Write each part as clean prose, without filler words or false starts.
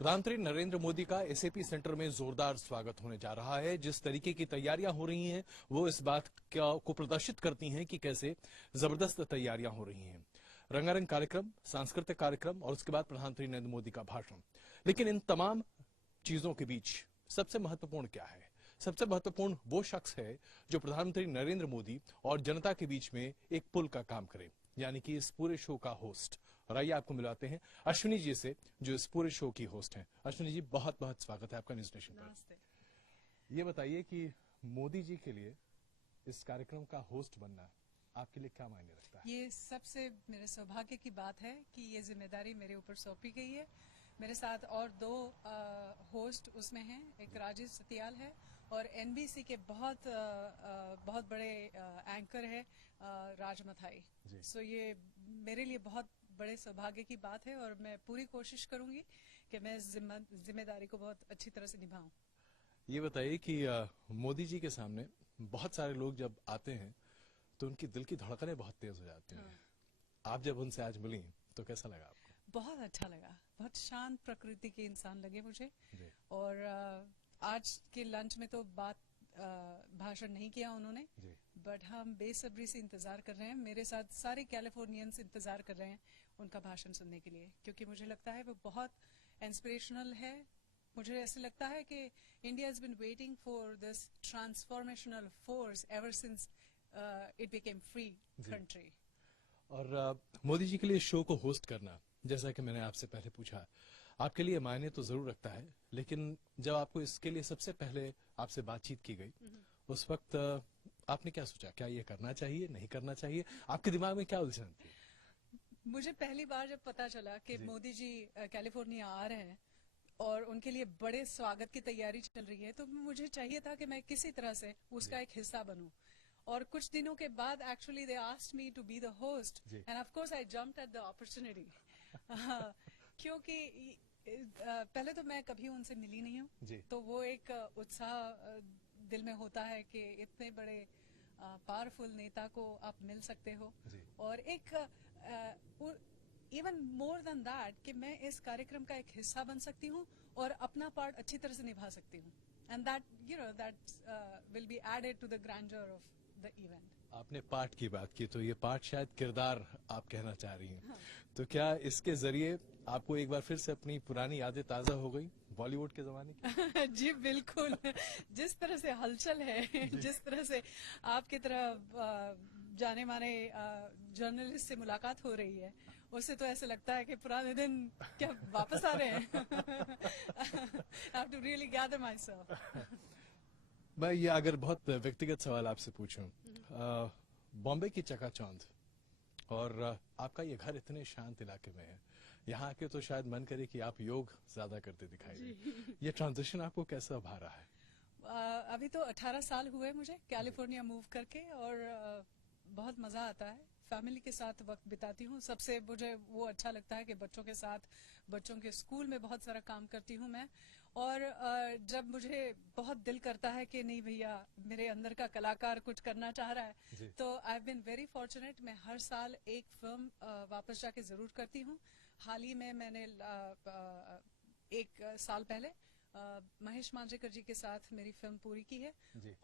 प्रधानमंत्री नरेंद्र मोदी का SAP centre में जोरदार स्वागत होने जा रहा है। जिस तरीके की तैयारियां हो रही हैं वो इस बात को प्रदर्शित करती हैं कि कैसे जबरदस्त तैयारियां हो रही हैं। रंगारंग कार्यक्रम, सांस्कृतिक कार्यक्रम और उसके बाद प्रधानमंत्री नरेंद्र मोदी का भाषण। लेकिन इन तमाम चीजों के बीच सबसे महत्वपूर्ण क्या है? सबसे महत्वपूर्ण वो शख्स है जो प्रधानमंत्री नरेंद्र मोदी और जनता के बीच में एक पुल का काम करे, यानी कि इस पूरे शो का होस्ट। और आइए आपको मिलाते हैं अश्विनी जी से, जो इस पूरे शो की होस्ट हैं। अश्विनी जी, बहुत बहुत स्वागत है आपका न्यूज नेशन पर। ये बताइए कि मोदी जी के लिए इस कार्यक्रम का होस्ट बनना आपके लिए क्या मायने रखता है? ये सबसे मेरे सौभाग्य की बात है कि ये जिम्मेदारी मेरे ऊपर सौंपी गई है। मेरे साथ और दो होस्ट उसमें हैं, एक राजेश सत्याल है और एनबीसी के बहुत बड़े एंकर है राज मथाई। सो ये मेरे लिए बहुत बड़े सौभाग्य की बात है और मैं पूरी कोशिश करूंगी कि मैं इस जिम्मेदारी को बहुत अच्छी तरह से निभाऊं। ये बताइए कि मोदी जी के सामने बहुत सारे लोग जब आते हैं तो उनकी दिल की धड़कनें बहुत तेज हो जाती हैं। आप जब उनसे आज मिली तो कैसा लगा आपको? बहुत अच्छा लगा। बहुत शांत प्रकृति के इंसान लगे मुझे। और आज के लंच में तो भाषण नहीं किया उन्होंने, बट हम बेसब्री से इंतजार कर रहे हैं। मेरे साथ सारे कैलिफोर्नियंस इंतजार कर रहे हैं उनका भाषण सुनने के लिए, क्योंकि मुझे लगता है वो बहुत इंस्पिरेशनल है। मुझे ऐसे लगता है कि India has been waiting for this transformational force ever since it became free country. और मोदी जी के लिए शो को होस्ट करना, जैसा कि मैंने आपसे पहले पूछा, आपके लिए मायने तो जरूर रखता है, लेकिन जब आपको इसके लिए सबसे पहले आपसे बातचीत की गई उस वक्त आपने क्या सोचा? क्या ये करना चाहिए, नहीं करना चाहिए? आपके दिमाग में क्या उलझन थी? मुझे पहली बार जब पता चला कि मोदी जी कैलिफोर्निया आ रहे हैं और उनके लिए बड़े स्वागत की तैयारी चल रही है, तो मुझे चाहिए था कि मैं किसी तरह से उसका एक हिस्सा बनूं। और कुछ दिनों के बाद actually they asked me to be the host and of course I jumped at the opportunity. क्योंकि पहले तो मैं कभी उनसे मिली नहीं हूँ, तो वो एक उत्साह दिल में होता है कि इतने बड़े पावरफुल नेता को आप मिल सकते हो। और एक इवन मोर देन दैट कि मैं इस कार्यक्रम का एक हिस्सा बन सकती हूँ और अपना पार्ट अच्छी तरह से निभा सकती हूँ। And that will be added to the grandeur of the event. आपने पाठ की बात की, तो ये पाठ शायद किरदार आप कहना चाह रही हैं। तो क्या इसके जरिए आपको एक बार फिर से अपनी पुरानी यादें ताजा हो गई बॉलीवुड के जमाने की? जी बिल्कुल। जिस तरह से हलचल है, जिस तरह से आपकी तरह जाने माने जर्नलिस्ट से मुलाकात हो रही है, उससे तो ऐसे लगता है कि पुराने दिन क्या वापस आ रहे हैं। I have to really gather myself. मैं ये अगर बहुत व्यक्तिगत सवाल आपसे पूछूं, बॉम्बे की चकाचौंध और आपका ये घर इतने शांत इलाके में है, यहाँ आके तो शायद मन करे कि आप योग ज्यादा करते दिखाई दे। ये ट्रांजिशन आपको कैसा भा रहा है? अभी तो 18 साल हुए मुझे कैलिफोर्निया मूव करके और बहुत मजा आता है। फैमिली के साथ वक्त बिताती हूँ। सबसे मुझे वो अच्छा लगता है कि बच्चों के साथ, बच्चों के स्कूल में बहुत सारा काम करती हूँ मैं। और जब मुझे बहुत दिल करता है कि नहीं भैया, मेरे अंदर का कलाकार कुछ करना चाह रहा है, तो I have been very fortunate. मैं हर साल एक फिल्म वापस जाके जरूर करती हूँ। हाल ही में मैंने एक साल पहले महेश मांजरेकर जी के साथ मेरी फिल्म पूरी की है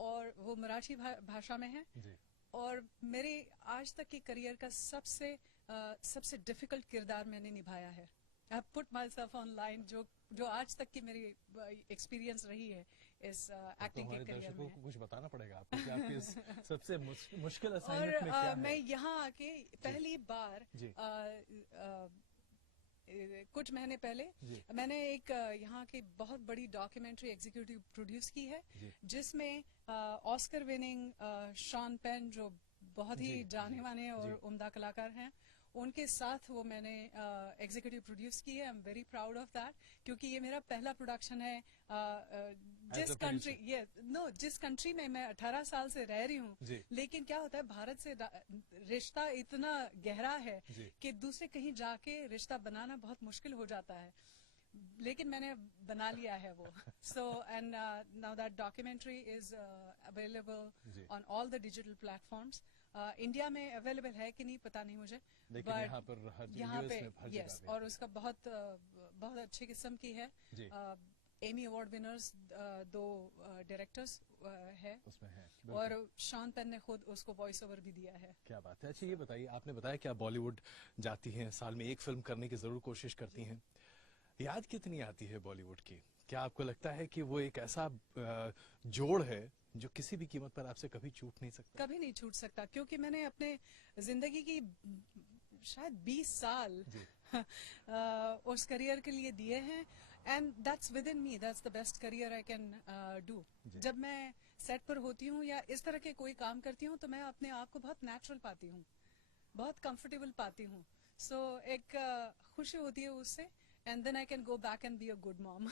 और वो मराठी भाषा में है। और मेरे आज तक के करियर का सबसे डिफिकल्ट किरदार मैंने निभाया है। I have put my self on line, जो आज तक की मेरी एक्सपीरियंस रही है इस एक्टिंग के करियर में। कुछ बताना पड़ेगा आपको कि आपकी इस सबसे मुश्किल असाइनमेंट में क्या है? मैं यहाँ आके पहली बार कुछ महीने पहले मैंने एक यहाँ की बहुत बड़ी डॉक्यूमेंट्री एग्जीक्यूटिव प्रोड्यूस की है, जिसमें ऑस्कर विनिंग शॉन पेन, जो बहुत ही जाने माने और उम्दा कलाकार हैं, उनके साथ वो मैंने एग्जीक्यूटिव प्रोड्यूस की है। I am very proud of that, क्योंकि ये मेरा पहला प्रोडक्शन है जिस कंट्री में मैं 18 साल से रह रही हूँ। लेकिन क्या होता है, भारत से रिश्ता इतना गहरा है कि दूसरे कहीं जाके रिश्ता बनाना बहुत मुश्किल हो जाता है, लेकिन मैंने बना लिया है वो। So and now that documentary is available on all the digital platforms. India में अवेलेबल है कि नहीं पता नहीं मुझे, लेकिन यहाँ पर यहाँ पे यस, और उसका बहुत बहुत अच्छे किस्म की है। जी। एमी अवार्ड विनर्स 2 डायरेक्टर्स है उसमें है और शॉन पेन ने खुद उसको वॉइस ओवर भी दिया है। क्या बात है। अच्छा ये बताइए, आपने बताया कि आप बॉलीवुड जाती हैं, साल में एक फिल्म करने की जरूर कोशिश करती हैं, याद कितनी आती है बॉलीवुड की? क्या आपको लगता है कि वो एक ऐसा जोड़ है जो किसी भी कीमत पर आपसे कभी छूट नहीं सकता? कभी नहीं छूट सकता, क्योंकि मैंने अपने जिंदगी की शायद 20 साल उस करियर के लिए दिए हैं, and that's with in me, that's the best career I can do. जब मैं सेट पर होती हूँ या इस तरह के कोई काम करती हूँ तो मैं अपने आप को बहुत नेचुरल पाती हूँ, बहुत कंफर्टेबल पाती हूँ। सो एक खुशी होती है उससे, and then I can go back and be a good mom.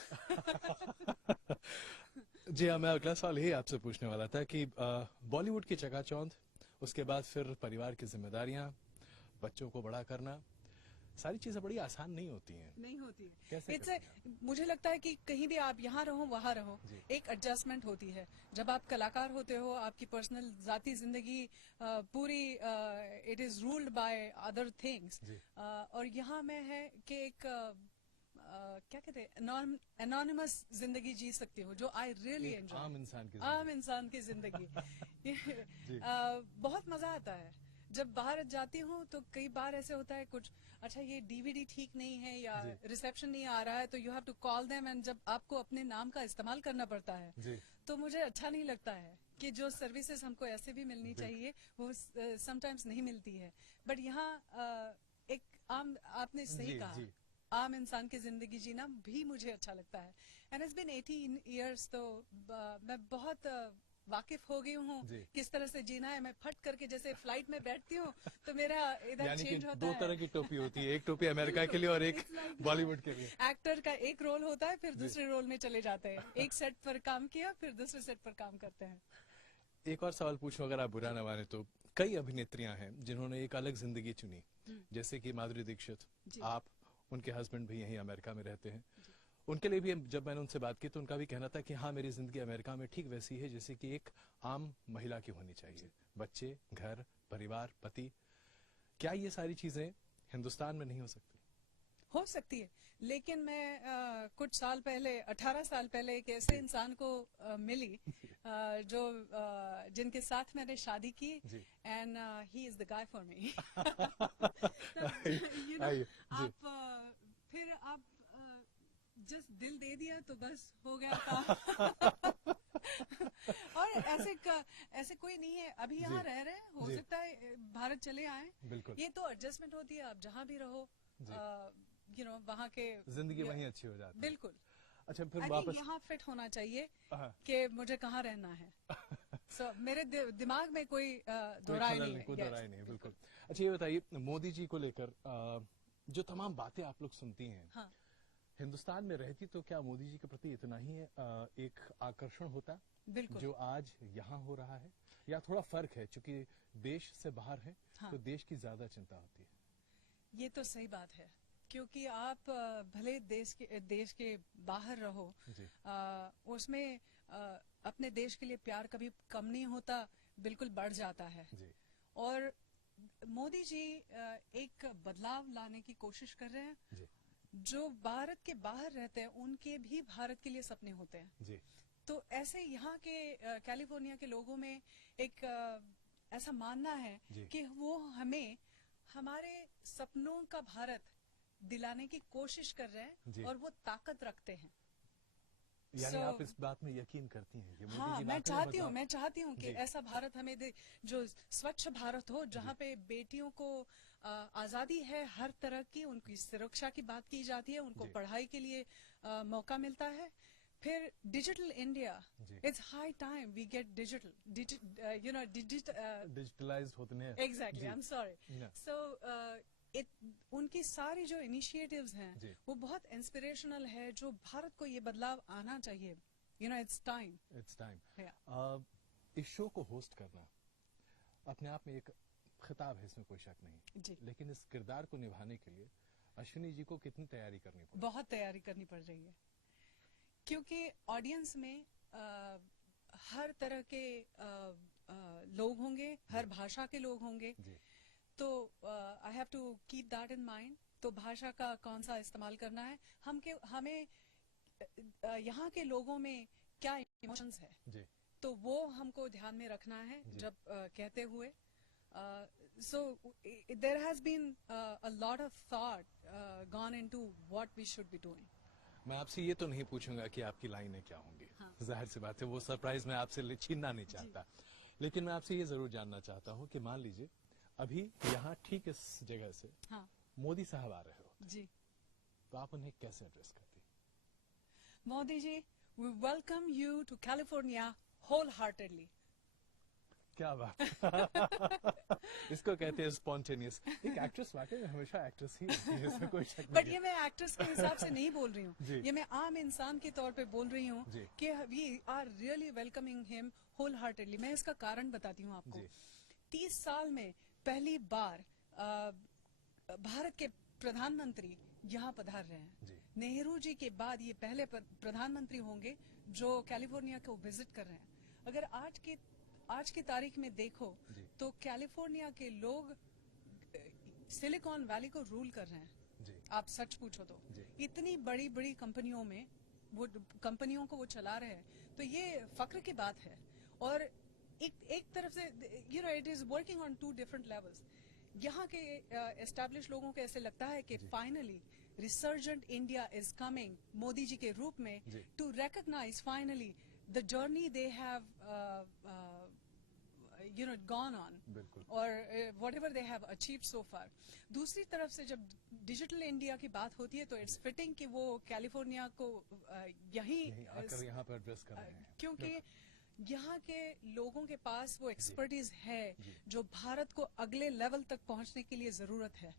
जी हाँ, मैं अगला सवाल यही आपसे पूछने वाला था कि बॉलीवुड की चकाचौंध, उसके बाद फिर परिवार की जिम्मेदारियां, बच्चों को बड़ा करना, सारी चीजें बड़ी आसान नहीं होती हैं। नहीं होती है। कैसे इट्स करती हैं आप? मुझे लगता है कि कहीं भी आप यहाँ रहो वहाँ रहो, जी। एक एडजस्टमेंट होती है। जब आप कलाकार होते हो, आपकी पर्सनल जाती जिंदगी पूरी it is ruled by other things, जी। और यहाँ में है कि एक क्या कहते हैं, एनोनिमस जिंदगी जी सकती हूँ, जो आई रियली एक एंजॉय। आम इंसान की आम जिंदगी। इंसान की जिंदगी। जी। बहुत मजा आता है जब बाहर जाती हूँ। तो कई बार ऐसे होता है कुछ, अच्छा ये डीवीडी ठीक नहीं है या जी। रिसेप्शन नहीं आ रहा है, तो you have to call them, and जब आपको अपने नाम का इस्तेमाल करना पड़ता है जी। तो मुझे अच्छा नहीं लगता है कि जो सर्विसेज हमको ऐसे भी मिलनी चाहिए वो समटाइम्स नहीं मिलती है। बट यहाँ एक आम, आपने सही जी। कहा, जी। आम इंसान की जिंदगी जीना भी मुझे अच्छा लगता है। एंड इट्स बीन 18 इयर्स, तो मैं बहुत वाकिफ हो गई हूँ जी। किस तरह से जीना है। मैं फट करके जैसे फ्लाइट में बैठती हूँ तो मेरा इधर यानी कि चेंज होता दो है। तरह की टोपी होती है, एक टोपी अमेरिका के लिए और एक It's like, बॉलीवुड के लिए। एक्टर का एक रोल होता है, फिर जी। दूसरे रोल में चले जाते हैं। एक सेट पर काम किया, फिर दूसरे सेट पर काम करते हैं। एक और सवाल पूछूं, अगर आप बुरा न माने तो, कई अभिनेत्रियां हैं जिन्होंने एक अलग जिंदगी चुनी, जैसे कि माधुरी दीक्षित, जी। आप, उनके हस्बैंड भी यहीं अमेरिका में रहते हैं। उनके लिए भी जब मैंने उनसे बात की तो उनका भी कहना था कि हाँ, मेरी जिंदगी अमेरिका में ठीक वैसी है जैसे कि एक आम महिला की होनी चाहिए, बच्चे, घर, परिवार, पति। क्या ये सारी चीजें हिंदुस्तान में नहीं हो सकती? हो सकती है, लेकिन मैं कुछ साल पहले, 18 साल पहले, एक ऐसे इंसान को मिली जो जिनके साथ मैंने शादी की, जी। And he is the guy for me. आइए। जी। आप फिर आप जस्ट दिल दे दिया तो बस हो गया था। और ऐसे कोई नहीं है, अभी यहाँ जी। रह रहे हैं, हो जी। सकता है भारत चले आए। बिल्कुल। ये तो एडजस्टमेंट होती है, आप जहाँ भी रहो, वहाँ के जिंदगी वहीं अच्छी हो जाती है। बिल्कुल। अच्छा, फिर आई थिंक वापस। यहाँ फिट होना चाहिए हाँ। कि मुझे कहाँ रहना है। मेरे दिमाग में कोई दो राय नहीं है। कोई दो राय नहीं है, बिल्कुल। अच्छा ये बताइए, मोदी जी को लेकर जो तमाम बातें आप लोग सुनती हैं, हाँ, हिंदुस्तान में रहती तो क्या मोदी जी के प्रति इतना ही एक आकर्षण होता बिल्कुल। जो आज यहाँ हो रहा है, या थोड़ा फर्क है, चूंकि देश से बाहर है हाँ। तो देश की ज्यादा चिंता होती है? ये तो सही बात है, क्योंकि आप भले देश के बाहर रहो, जी। उसमें अपने देश के लिए प्यार कभी कम नहीं होता, बिल्कुल बढ़ जाता है। जी। और मोदी जी एक बदलाव लाने की कोशिश कर रहे हैं। जी। जो भारत के बाहर रहते हैं उनके भी भारत के लिए सपने होते हैं। जी। तो ऐसे यहाँ के कैलिफोर्निया के लोगों में एक ऐसा मानना है जी। कि वो हमें हमारे सपनों का भारत दिलाने की कोशिश कर रहे जी। हैं, और वो ताकत रखते हैं। यानी So, आप इस बात में यकीन करती हैं कि मोदी हाँ, जी मैं वाकई चाहती हूँ, बदलाव? मैं चाहती हूँ कि जी। ऐसा भारत हमें दे, जो स्वच्छ भारत हो, जहाँ पे बेटियों को आजादी है हर तरह की, उनकी सुरक्षा की बात की जाती है, उनको जी। पढ़ाई के लिए मौका मिलता है। फिर डिजिटल इंडिया, जी। It's high time we get digital, digitalized होते हैं। Exactly, I am sorry. Yeah. So उनकी सारी जो इनिशिएटिव्स जी। हैं वो बहुत इंस्पिरेशनल है, जो भारत को ये बदलाव आना चाहिए। It's time. It's time. Yeah. इस शो को होस्ट करना अपने आप में एक खिताब है, इसमें कोई शक नहीं, जी, लेकिन इस किरदार को निभाने के लिए अश्विनी जी को कितनी तैयारी करनी पड़ी? बहुत तैयारी करनी पड़ रही है, क्योंकि ऑडियंस में हर तरह के लोग होंगे, हर भाषा के लोग होंगे। जी। तो I have to keep that in mind तो भाषा का कौन सा इस्तेमाल करना है, हमें यहाँ के लोगों में क्या इमोशंस है, जी तो वो हमको ध्यान में रखना है जब कहते हुए. So there has been a lot of thought gone into what we should be doing. मैं आपसे ये तो नहीं पूछूंगा कि आपकी लाइनें क्या होंगी, हाँ. जाहिर सी बात है वो सरप्राइज मैं आपसे छीनना नहीं चाहता, लेकिन मैं आपसे ये जरूर जानना चाहता हूँ कि मान लीजिए अभी यहाँ ठीक इस जगह से हाँ. मोदी साहब आ रहे हो जी. तो आप उन्हें कैसे एड्रेस करती? Modi ji, we welcome you to California wholeheartedly. क्या बात इसको कहते हैं स्पॉन्टेनियस. एक एक्ट्रेस वाकई में हमेशा एक्ट्रेस ही होती है, इसमें कोई शक नहीं बट है. ये मैं एक्ट्रेस के हिसाब से नहीं बोल रही जी. हूँ, ये मैं आम इंसान के तौर पे बोल रही हूँ जी. कि we are really welcoming him wholeheartedly. मैं इसका कारण बताती हूँ आपको. जी. 30 साल में पहली बार भारत के प्रधानमंत्री यहाँ पधार रहे हैं. जी. नेहरू जी के बाद ये पहले प्रधानमंत्री होंगे जो कैलिफोर्निया को विजिट कर रहे हैं. अगर आज की तारीख में देखो जी. तो कैलिफोर्निया के लोग सिलिकॉन वैली को रूल कर रहे हैं. जी. आप सच पूछो तो जी. इतनी बड़ी बड़ी कंपनियों को वो चला रहे हैं, तो ये फख्र की बात है. और एक तरफ से it is working on 2 different levels. यहाँ के एस्टैब्लिश लोगों को ऐसे लगता है कि finally resurgent India is coming Modi ji के रूप में, to recognise finally the journey they have gone on or whatever they have achieved so far. दूसरी तरफ से जब डिजिटल इंडिया की बात होती है तो इट्स फिटिंग कि वो कैलिफोर्निया को यहाँ पर एड्रेस कर रहे हैं, क्योंकि यहाँ के लोगों के पास वो एक्सपर्टीज है जो भारत को अगले लेवल तक पहुंचने के लिए जरूरत है.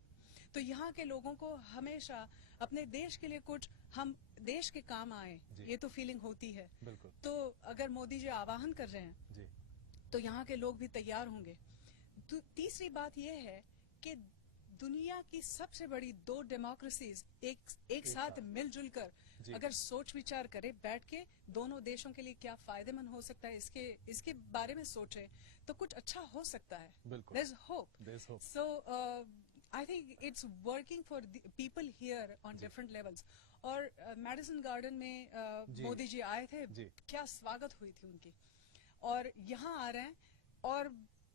तो यहाँ के लोगों को हमेशा अपने देश के लिए कुछ हम देश के काम आए, ये तो फीलिंग होती है. तो अगर मोदी जी आह्वान कर रहे हैं तो यहाँ के लोग भी तैयार होंगे. तीसरी बात यह है कि दुनिया की सबसे बड़ी 2 डेमोक्रेसीज एक साथ मिलजुल कर अगर सोच विचार करे, बैठ के दोनों देशों के लिए क्या फायदेमंद हो सकता है इसके बारे में सोचे तो कुछ अच्छा हो सकता है. There's hope. So I think it's working for the people here on different levels. और मैडिसन गार्डन में मोदी जी आए थे, क्या स्वागत हुई थी उनकी, और यहाँ आ रहे हैं. और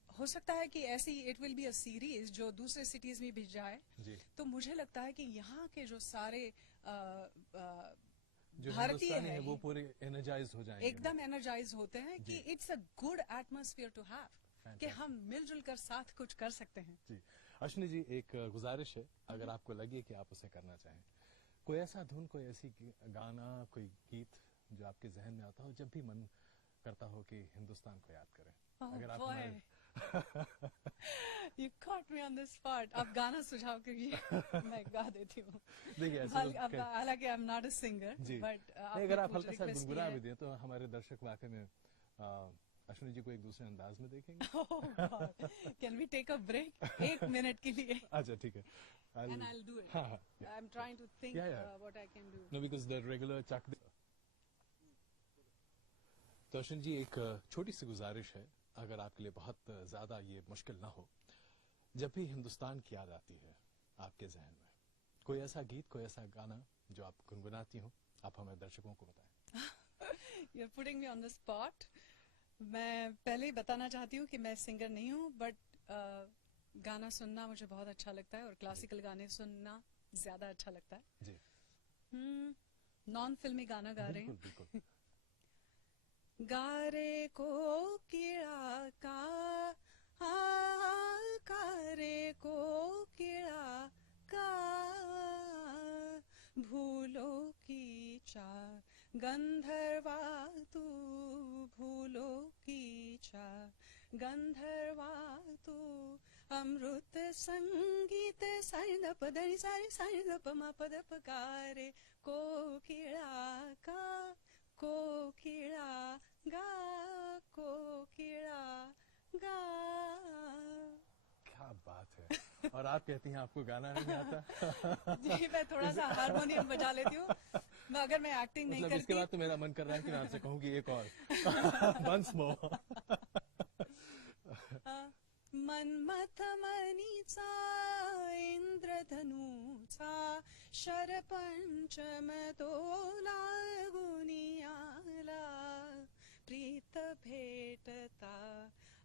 हो सकता है कि ऐसी it will be a series जो दूसरे सिटीज में भी जाए. तो मुझे लगता है कि यहाँ के जो सारे भारतीय हैं वो पूरे एनर्जाइज हो जाएंगे, एकदम एनर्जाइज होते हैं कि it's a good atmosphere to have, कि हम मिलजुल कर साथ कुछ कर सकते हैं. जी. अश्विनी जी, एक गुजारिश है, अगर आपको लगे कि आप उसे करना चाहें, कोई ऐसा धुन, कोई ऐसी गाना, कोई गीत जो आपके जहन में आता हो जब भी मन करता हो कि हिंदुस्तान को याद करें. अगर आप You caught me on the spot. आप गाना सुझाव करिए, मैं गा देती हूँ. देखिए, हालांकि I'm not a singer, but अगर आप हल्का सा गुनगुना भी दें तो हमारे दर्शक वाकई में अश्विनी जी को एक दूसरे अंदाज में देखेंगे. Can we take a break? 1 minute के लिए. अच्छा, ठीक है. And I'll do it. I'm trying to think what I can do. No, because the regular चक. तो अश्विनी जी, एक छोटी सी गुजारिश है, अगर आपके लिए बहुत ज्यादा ये मुश्किल ना हो, जब भी हिंदुस्तान की याद आती है आपके जहन में, कोई ऐसा गीत, कोई ऐसा गाना जो आप गुनगुनाती हो, आप हमारे दर्शकों को बताएं. You're putting me on the spot. मैं पहले ही बताना चाहती हूँ कि मैं सिंगर नहीं हूँ, बट गाना सुनना मुझे बहुत अच्छा लगता है और क्लासिकल गाने सुनना ज्यादा अच्छा लगता है. जी. नॉन फिल्मी गाना गा रहे हैं. बिल्कुल. गारे को कीड़ा का कारे को कीड़ा का, भूलो की चा गंधर्वा तू, भूलो की चा गंधर्वा तू, अमृत संगीत सारी द पदरी सारी द पमा पद पकारे को कीड़ा का, कोकिला गा कोकिला गा. क्या बात है. और आप कहती हैं आपको गाना नहीं आता. जी, मैं थोड़ा सा हारमोनियम बजा लेती हूँ, अगर मैं एक्टिंग नहीं करती. इसके बाद तो मेरा मन कर रहा है कि मैं आपसे कहूँ कि एक और once more. मन्मथमणीचा इंद्रधनुचा शरपंचम तो लागुनी आला प्रीत भेटता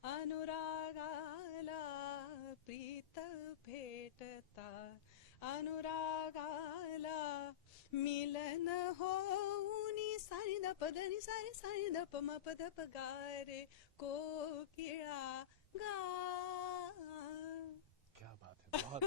अनुरागाला प्रीत भेटता अनुरागाला मिलन होऊनी सारी दप धनी सारी दप म पद प गा रे कोकिळा गा. क्या बात है, बहुत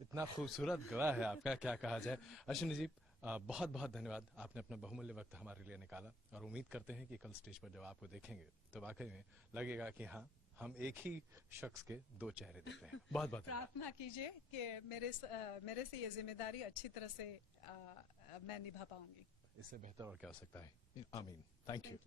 इतना खूबसूरत गला है आपका, क्या कहा जाए. अश्विनी जी, बहुत बहुत धन्यवाद, आपने अपना बहुमूल्य वक्त हमारे लिए निकाला और उम्मीद करते हैं कि कल स्टेज पर जब आपको देखेंगे तो वाकई में लगेगा कि हाँ, हम एक ही शख्स के दो चेहरे देख रहे हैं. बहुत बहुत प्रार्थना कीजिए कि मेरे से ये जिम्मेदारी अच्छी तरह से मैं निभा पाऊंगी. इससे बेहतर और क्या हो सकता है. आमीन. Thank you.